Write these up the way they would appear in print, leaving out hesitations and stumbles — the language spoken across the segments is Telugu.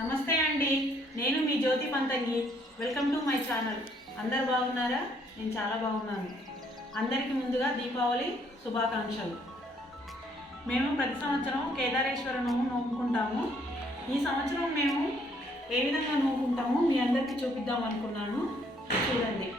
నమస్తే అండి, నేను మీ Jyothi Pantangi. Welcome to my channel. అందరు బాగున్నారా? నేను చాలా బాగున్నాను. అందరికీ ముందుగా దీపావళి శుభాకాంక్షలు. మేము ప్రతి సంవత్సరం కేదారేశ్వర నోము నోముకుంటాము. ఈ సంవత్సరం మేము ఏ విధంగా నోముకుంటామో మీ అందరికీ చూపిద్దాం అనుకున్నాను. చూడండి.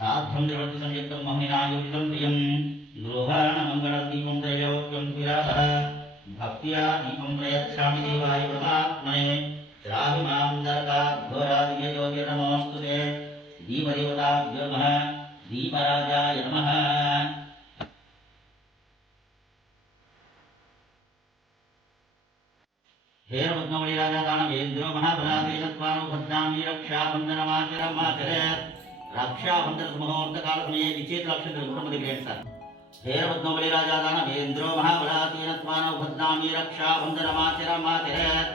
साध्यं जगति संयुक्तं महिनायुक्तं प्रियं गृहाणमङ्गलदीपं त्रयोक्यं विरासः भक्त्या दीपं प्रयच्छामि देवाय परमात्मने त्राहि मां नरकाद्घोरादिय ज्योतिर्नमोऽस्तु ते दीपदेवताभ्यो नमः दीपराजाय नमः। हे रत्नवली राजा दानवेन्द्रो महाबलादेशत्वानो भद्रामि रक्षाबन्धनमाचरमाचरेत् रक्षाबंधन मुहूर्त काल समय निश्चित लक्ष्य कुटुंब ग्रेट सर हेरबद्नोबली राजा दानवेन्द्रो महाबलातीनत्वानो भद्रामि रक्षाबंधनमाचरमाचरेत्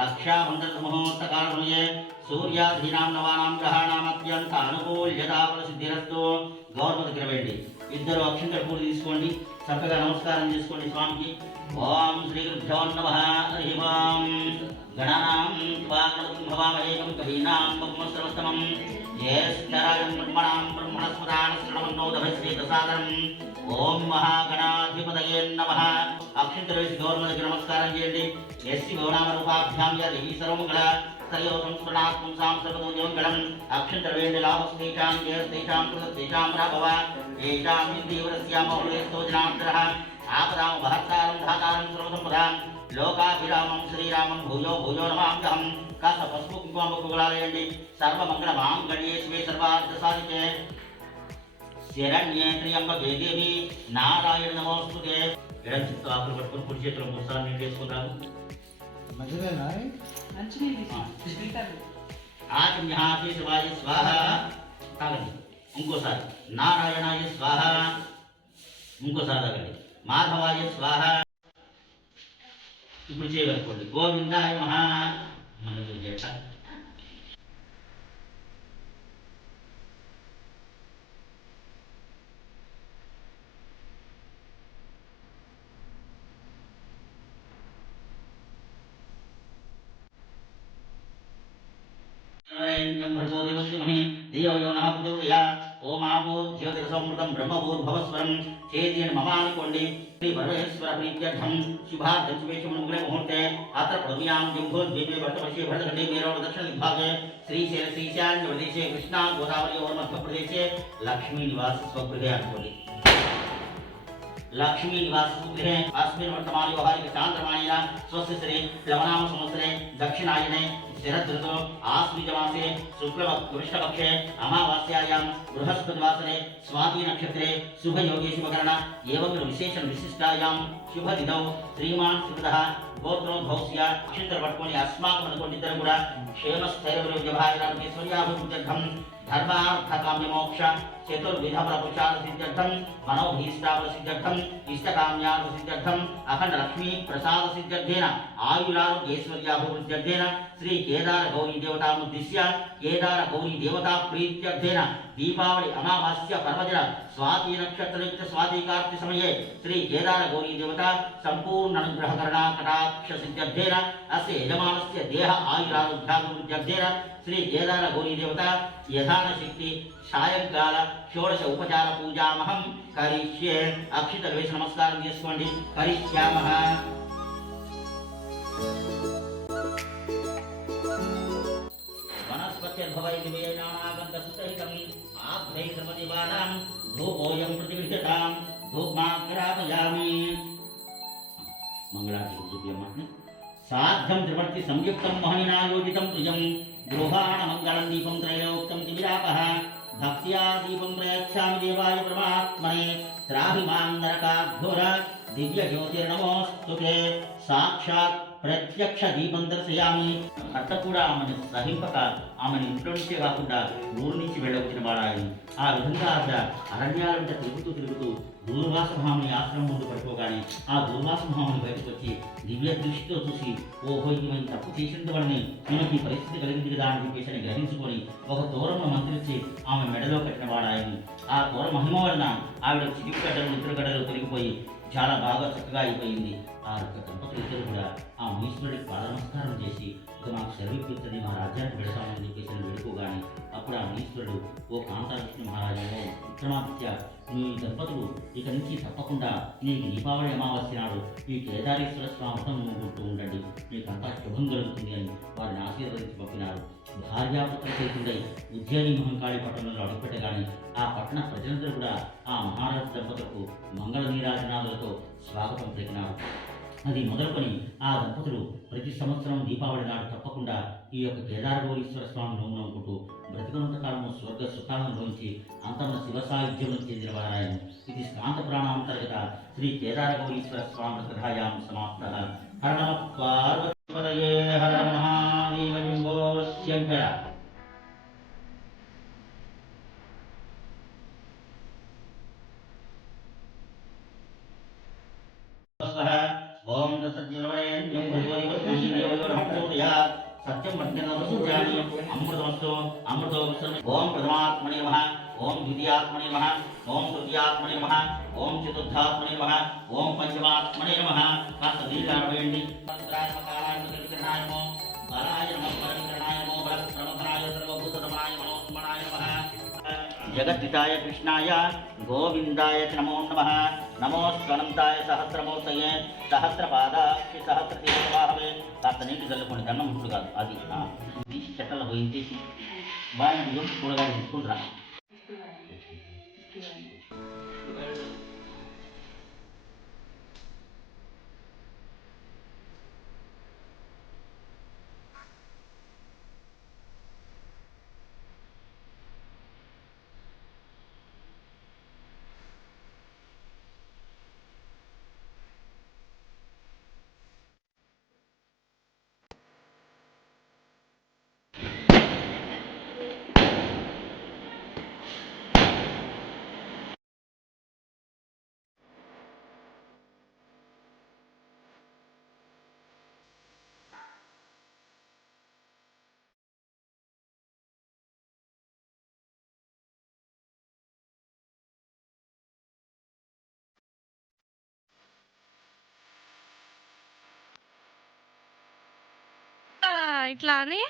रक्षाबंधन मुहूर्त काल समय सूर्याधीनां नवानां ग्रहाणां अत्यंत अनुकूल्यता सिद्धिरस्तु गौरव गिरवेंడి ఇద్దరు అక్షంతల పూలు తీసుకోండి చక్కగా నమస్కారం చేసుకోండి స్వామికి ఓం శ్రీ గురుభ్యో నమః హరి ఓం గణానాం త్వాగణపతిం భవామహేకం కవీనాం ఉపమశ్రవస్తమం జ్యేష్ఠరాజం బ్రహ్మణాం బ్రహ్మణస్పదానశ్రవణోదభశ్రీతసాదరం ఓం మహాగణాధిపతయే నమః అక్షంతలు వేసి గౌరవ దగ్గర నమస్కారం చేయండి ఎస్సి గౌనామరూపాభ్యాం యది సర్వమంగళ స్తయో సంస్మరణాత్మం సాం సర్వదోజమంగళం అక్షంతల వేండి లాభస్తేషాం జయస్తేషాం కృతస్తేషాం రాఘవ ఏషాం హిందీవరస్యామౌళేస్తోజనాంతరః आपदां बहत्तारं धातारं सर्वसंपदां लोकाभिरामं श्रीरामं भूयो भूयो नमाम्यहं कास पशु कुंकुमालेयंడి सर्वमंगलमांगल्ये शिवे सर्वार्थसाधिके शरण्ये त्र्यंबके देवी नारायण नमोस्तुते ఎడం చేత్తో ఆకులు పట్టుకొని కుడి చేతిలో మూడుసార్లు నీళ్ళు వేసుకుంటారు ఆచమ్యహాసి శివాయ స్వాహ తాగండి ఇంకోసారి నారాయణాయ స్వాహ ఇంకోసారి తాగండి మాధవాయ స్వాహ ఇప్పుడు చేయగలుగుకోండి గోవిందాయ మహా మనకు చేత ओमाभो ज्योतिरसमृतं ब्रह्मभूर्भवस्वरं चेतेन ममानुकोण्डि श्री परमेश्वर प्रीत्यर्थं शुभार्थं शुभेशुमङ्गले मुहूर्ते अत्र प्रभुयां जम्बूद्वीपे वर्तवर्षे भरतखण्डे मेरोड दक्षिणदिग्भागे श्रीशैल श्रीशान्यप्रदेशे कृष्णा गोदावरी मध्यप्रदेशे लक्ष्मी निवास स्वगृहे अनुकोण्डि लक्ष्मी निवास स्वगृहे अस्मिन् वर्तमाने व्यवहारिक चान्द्रमाणेन स्वस्य श्री प्लवनाम संवत्सरे दक्षिणायने शरदृतौ आश्विजमासे शुक्लकृष्णपक्षे अमावास्यायां बृहस्पतिवासरे स्वाति नक्षत्रे शुभयोगे शुभकरण एवं विशेष विशिष्टायां शुभदिनौ श्रीमान् श्रीमतः गोत्रोद्भवस्य अक्षिन्तरपट्कोनि अस्माकम् अनुकोण्डिद्दरु कूड क्षेमस्थैर्यभाग्यैश्वर्याभिवृद्ध्यर्थं धर्मार्थकाम्यमोक्ष चतुर्विध प्रपुरुषार्थसिद्ध्यर्थं मनोभीष्टाफलसिद्ध्यर्थं इष्टकाम्यार्थसिद्ध्यर्थं अखण्ड लक्ष्मी प्रसाद सिद्ध्यर्थेन आयुरारोग्यैश्वर्याभिवृद्ध्यर्थेन श्री केदार गौरी देवतामुद्दिश्य केदार गौरी देवता प्रीत्यर्थेन दीपावली अमावास्या पर्वदिन स्वाति नक्षत्रयुक्त स्वाति कार्तिक समये श्री केदार गौरी देवता संपूर्ण अनुग्रहकरणा कटाक्ष सिद्ध्यर्थेन अस्य यजमानस्य देह आयुरारोग्याभिवृद्ध्यर्थेन శ్రీ కేదార గౌరీ దేవత యథాన శక్తి సాయంకాల షోడశ ఉపచార పూజామహం కరిష్యే. అక్షితలు వేసి నమస్కారం చేసుకోండి. కరిష్యామః. వనస్పత్యర్భవై నివేనాగంతసుతహితం ఆభ్రై సర్వదేవానాం ధూపోయం ప్రతిగృహ్యతాం ధూప్మాగ్రాపయామి. మంగళాచరణి సాధ్యం త్రివర్తి సంయుక్తం మహనినాయోజితం ప్రియం గృహాణ మంగళం దీపం త్రైలోక్తం తివిరాపః భక్త్యా దీపం ప్రయచ్ఛామి దేవాయ పరమాత్మనే త్రాహి మాం నరకాఘోర దివ్య జ్యోతిర్నమోస్తుతే. సాక్షాత్ ప్రత్యక్ష దీపం దర్శయామి. భర్త కూడా ఆమెను సహింపక ఆమెను ఇంట్లో నుంచే కాకుండా ఊరు నుంచి వెళ్ళవచ్చిన వాడాయని. ఆ విధంగా ఆవిడ అరణ్యాల వెంట తిరుగుతూ దూర్వాసభాముని ఆశ్రమం ముందు పడిపోగానే ఆ దూర్వాసభాముని బయటకు వచ్చి దివ్య దృష్టితో చూసి ఓహో ఈమె తప్పు చేసినందువలనే ఈమెకి ఈ పరిస్థితి కలిగింది కదా అని చెప్పేసి గ్రహించుకొని ఒక తోరమును మంత్రించి ఆమె మెడలో కట్టిన వాడాయని. ఆ తోర మహిమ వలన ఆవిడ చిరుగడ్డలు నిద్రగడ్డలు తొలగిపోయి చాలా బాగా చక్కగా అయిపోయింది. ఆ యొక్క దంపతులు ఇద్దరు కూడా ఆ మునీశ్వరుడికి పాద నమస్కారం చేసి ఇక మాకు సెలవిప్పిస్తుంది, మా రాజ్యానికి పెడతామని చెప్పేసి వేడుకోగానే అప్పుడు ఆ మునీశ్వరుడు ఓ కాంతాకృష్ణ మహారాజు విక్రమాదిత్య, మీ దంపతులు ఇక నుంచి తప్పకుండా నీకు దీపావళి అమావాస్య నాడు ఈ కేదారేశ్వర స్వామి వ్రతం నమ్ముకుంటూ ఉండండి, మీకంతా శుభం కలుగుతుంది అని వారిని ఆశీర్వదించి పంపినారు. భార్యాపుత్ర చేతుండై ఉజ్జయిని మహంకాళి పట్టణంలో అడుగుపెట్టగానే ఆ పట్టణ ప్రజలందరూ కూడా ఆ మహారాజు దంపతులకు మంగళ నీరాజనాదులతో స్వాగతం పలికినారు. అది మొదలుకొని ఆ దంపతులు ప్రతి సంవత్సరం దీపావళి నాడు తప్పకుండా ఈ యొక్క కేదారగౌరీశ్వర స్వామి నోము నమ్ముకుంటూ బ్రతికున్నంత కాలము స్వర్గ సుఖాలను నుంచి అంతమైన శివ సాయుధ్యం చెందిన వారాయను. ఇది స్కాంత ప్రాణాంతర్గత శ్రీ కేదారగౌరీశ్వర స్వామి కథాయాం సమాప్త. హర నమః పార్వతీపతయే హర మహాదేవ శంభో శంకర. ఓం దశజ్ఞవరేణ్యం సత్యం పద్మనాభసూర్యాణి అమృతమస్తు అమృతోపసం. ఓం ప్రథమాత్మనే నమః, ఓం ద్వితీయాత్మనే నమః, ఓం తృతీయాత్మనే నమః, ఓం చతుర్థాత్మనే నమః, ఓం పంచమాత్మనే నమః. కాస్త దీర్ఘాలు వేయండి. మంత్రాయ నమః, కాలాయ నమః, త్రివిక్రమాయ నమః, బలాయ నమః, పరవిక్రమాయ నమః, బలప్రమథనాయ సర్వభూతధమాయ మనోన్మనాయ నమః. జగద్దితాయ కృష్ణాయ గోవిందాయ నమో నమః. నమోస్వనంతాయ సహస్రమూర్తయే సహస్రపాదాక్షి సహస్రతీర్వాహవే. కాస్త నీటి చల్లుకోండి, దండం ఇప్పుడు కాదు, అది తీసి చెట్టలో పోయించేసి బాగా కూడగా తీసుకుంటారా. ఇట్లా అని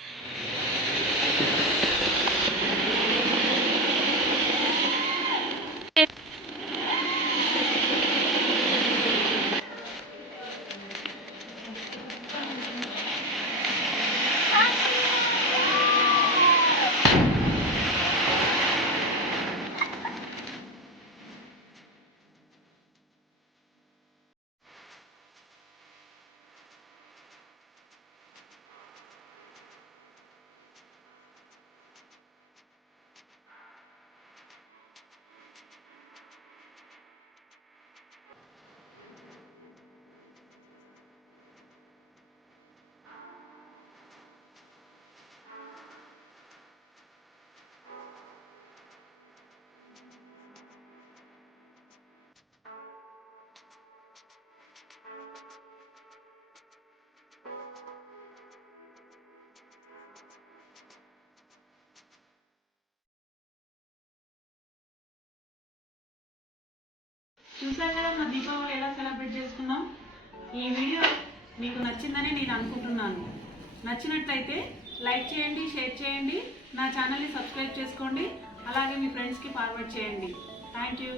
చూసారు కదా మా దీపావళి ఎలా సెలబ్రేట్ చేసుకున్నాం. ఈ వీడియో మీకు నచ్చిందని నేను అనుకుంటున్నాను. నచ్చినట్లయితే లైక్ చేయండి, షేర్ చేయండి, నా ఛానల్ని సబ్స్క్రైబ్ చేసుకోండి, అలాగే మీ ఫ్రెండ్స్కి ఫార్వర్డ్ చేయండి. Thank you.